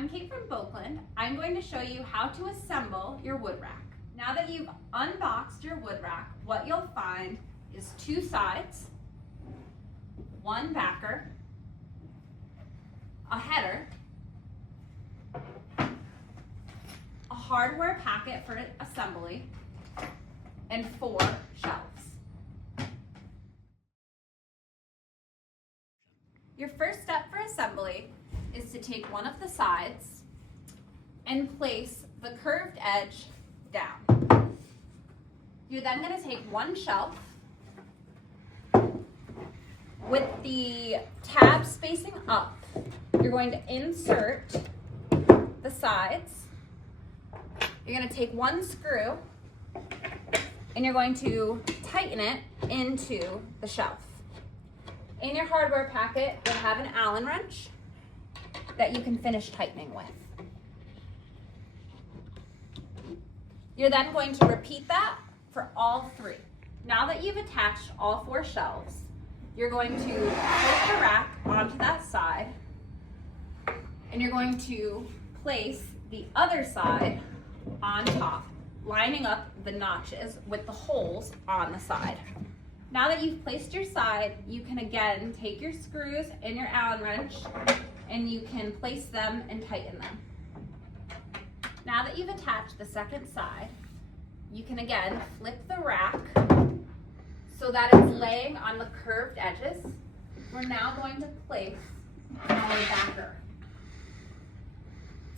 I'm Kate from Boakland. I'm going to show you how to assemble your wood rack. Now that you've unboxed your wood rack, what you'll find is two sides, one backer, a header, a hardware packet for assembly, and 4 shelves. Your first step for assembly is to take one of the sides and place the curved edge down. You're then going to take one shelf with the tab spacing up. You're going to insert the sides. You're going to take one screw and you're going to tighten it into the shelf. In your hardware packet, you'll have an Allen wrench that you can finish tightening with. You're then going to repeat that for all 3. Now that you've attached all 4 shelves, you're going to place the rack onto that side, and you're going to place the other side on top, lining up the notches with the holes on the side. Now that you've placed your side, you can again take your screws and your Allen wrench and you can place them and tighten them. Now that you've attached the second side, you can again flip the rack so that it's laying on the curved edges. We're now going to place our backer.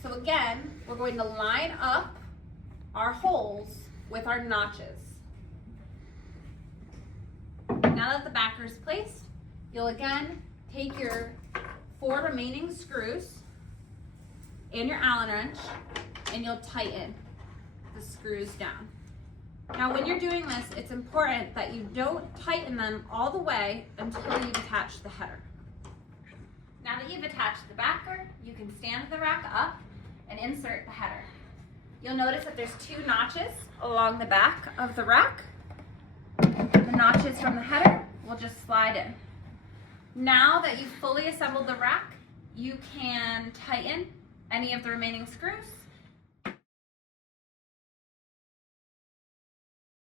So again, we're going to line up our holes with our notches. Now that the backer is placed, you'll again take your 4 remaining screws and your Allen wrench and you'll tighten the screws down. Now when you're doing this, it's important that you don't tighten them all the way until you've attached the header. Now that you've attached the backer, you can stand the rack up and insert the header. You'll notice that there's 2 notches along the back of the rack. The notches from the header will just slide in. Now that you've fully assembled the rack, you can tighten any of the remaining screws